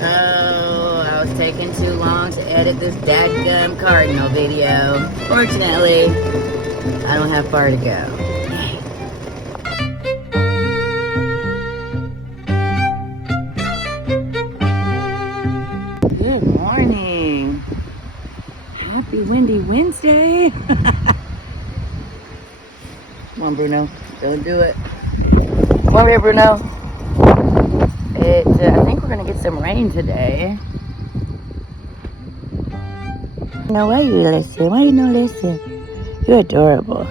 Oh, I was taking too long to edit this dadgum cardinal video. Fortunately, I don't have far to go. Good morning. Happy windy Wednesday. Come on, Bruno. Don't do it. Come over here, Bruno. I think we're gonna get some rain today. No, why you listen? Why you not listen? You're adorable.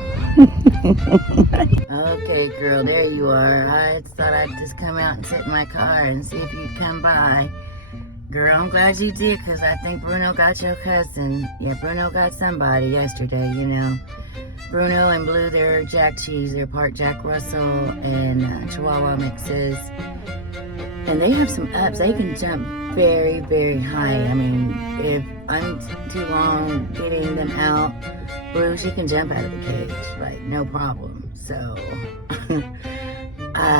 Okay, girl, there you are. I thought I'd just come out and sit in my car and see if you'd come by. Girl, I'm glad you did, because I think Bruno got your cousin. Yeah, Bruno got somebody yesterday, you know. Bruno and Blue, they're Jack Cheese. They're part Jack Russell and Chihuahua mixes. And they have some ups. They can jump very, very high. I mean, if I'm too long getting them out, Blue, she can jump out of the cage, like, no problem. So,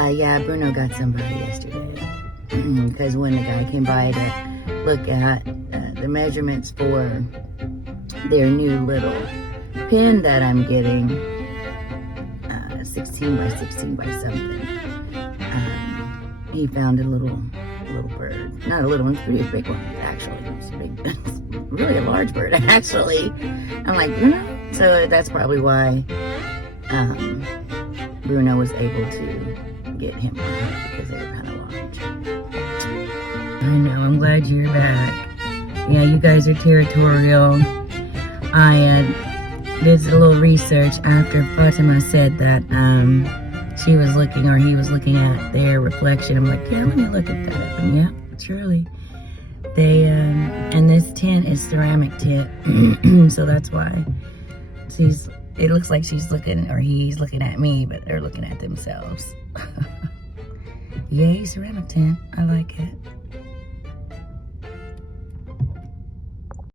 yeah, Bruno got somebody yesterday. Because when the guy came by to look at the measurements for their new little pin that I'm getting, 16 by 16 by something, he found a little bird. Not a little one, it's a pretty big one, actually. It's a big, it's really a large bird, actually. I'm like, Bruno? So that's probably why Bruno was able to get him one, because they were kind of large. I know, I'm glad you're back. Yeah, you guys are territorial. I did a little research after Fatima said that she was looking, or he was looking at their reflection. I'm like, yeah, let me look at that. And yeah, truly. They, and this tent is ceramic tent. So that's why it looks like she's looking, or he's looking at me, but they're looking at themselves. Yay, ceramic tent. I like it.